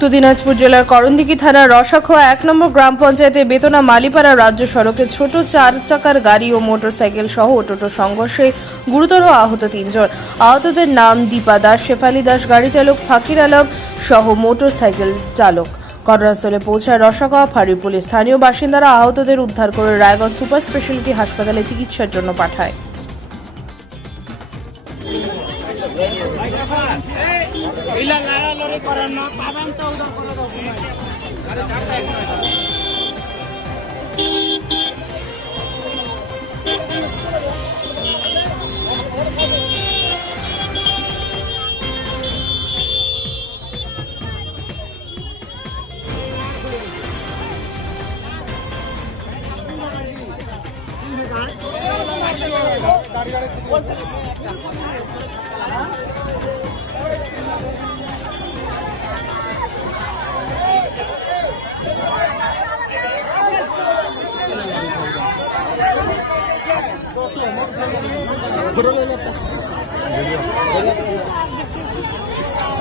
উত্তর দিনাজপুর জেলার করণদিঘি থানার রসাখোয়া ১ নম্বর গ্রাম পঞ্চায়েতের বেতনা মালিপাড়া রাজ্য সড়কে ছোট 4 চাকার গাড়ি ও মোটরসাইকেল সহ টোটো সংঘর্ষে গুরুতর আহত 3 জন। আহতদের নাম দীপা দাস, শেফালি দাস, গাড়ি চালক ফাকির আলম সহ মোটরসাইকেল চালক। ঘটনাস্থলে পৌঁছায় রসাখোয়া ফাঁড়ি পুলিশ। স্থানীয় বাসিন্দারা আহতদের উদ্ধার করে রায়গঞ্জ সুপার স্পেশালিটি হাসপাতালে চিকিৎসার জন্য পাঠায়।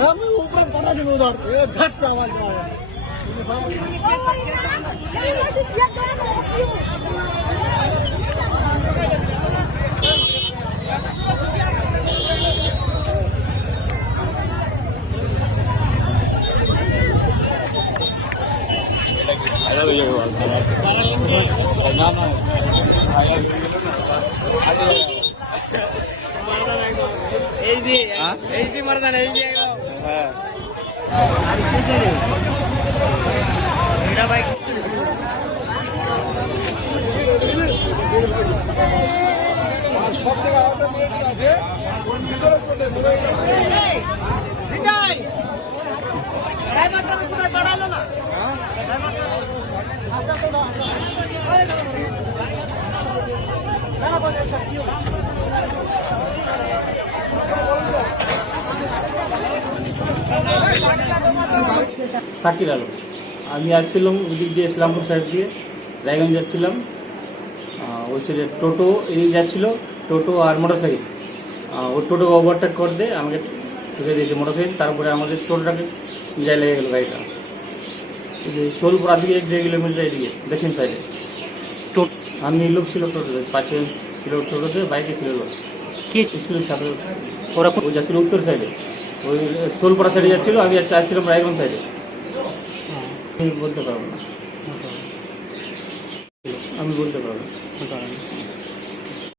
আমি ऊपर पड़ा दिन उधर ये घट का आवाज आ रहा है। শাকির আলম। আমি আসছিলাম ওদিক দিয়ে ইসলামপুর সাইড দিয়ে রায়গঞ্জ যাচ্ছিলাম। ওই সাইডে টোটো এদিকে যাচ্ছিল, টোটো আর মোটরসাইকেল। ওর টোটোকে ওভারটেক করে দিয়ে আমাকে ঢুকে দিয়েছে মোটরসাইকেল। তারপরে আমাদের টোটোটাকে যাই লেগে গেল গাড়িটা। সোলপুরা দিকে 1.5 কিলোমিটার এদিকে দক্ষিণ সাইডে। আমি লোক ছিল টোটোতে, 5 কিলো টোটোতে, বাইকে ছিল লোক। কে স্কুলের সাথে ওরা ওই যাচ্ছিল উত্তর সাইডে, ওই সোলপুরা সাইডে যাচ্ছিল। আমি আসছিলাম রায়গঞ্জ সাইডে। আমি বলতে পারবো না, আমি বলতে পারবো না।